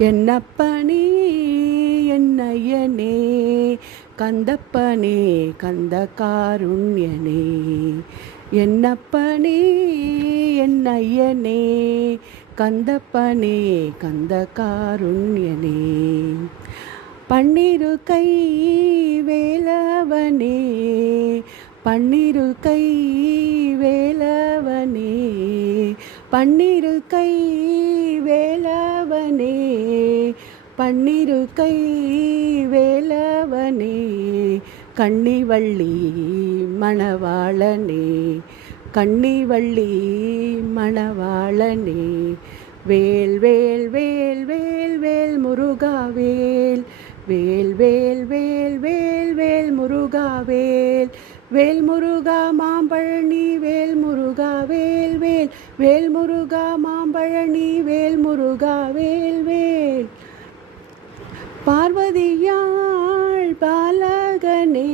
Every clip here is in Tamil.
என்னப்பனே என்னையனே கந்தப்பனே கந்த காருண்யனே என்னப்பனே என்னையனே கந்தப்பனே கந்த காருண்யனே பன்னிரு கை வேலவனே பன்னிரு கை வேலவனே பன்னிரு கை வேலவனே பன்னிரு கை வேலவனே கன்னிவள்ளி மணவாளனே கன்னிவள்ளி மணவாளனே வேல் வேல் வேல் வேல் வேல் முருகா வேல் வேல் வேல் வேல் வேல் வேல் முருகா வேல் வேல் முருகா மாம்பழனி வேல் முருகா வேல் வேல் வேல் முருகா மாம்பழனி வேல் முருகா வேல் வேல் பார்வதியாள் பாலகனே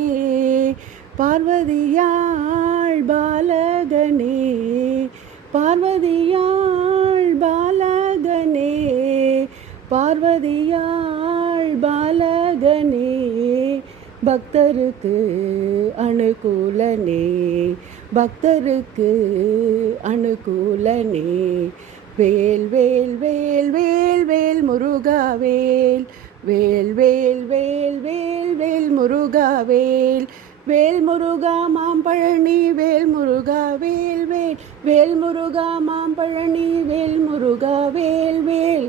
பார்வதியாள் பாலகனே பார்வதியாள் பாலகனே பார்வதியாள் பாலகனே பக்தருக்கு அனுகூலனே பக்தருக்கு அனுகூலனே வேல் வேல் வேல் வேல் வேல் முருகா வேல் வேல் வேல் வேல் வேல் வேல் முருகா வேல் வேல் முருகா மாம்பழனி வேல் முருகா வேல் வேல் வேல் முருகா மாம்பழனி வேல் முருகா வேல் வேல்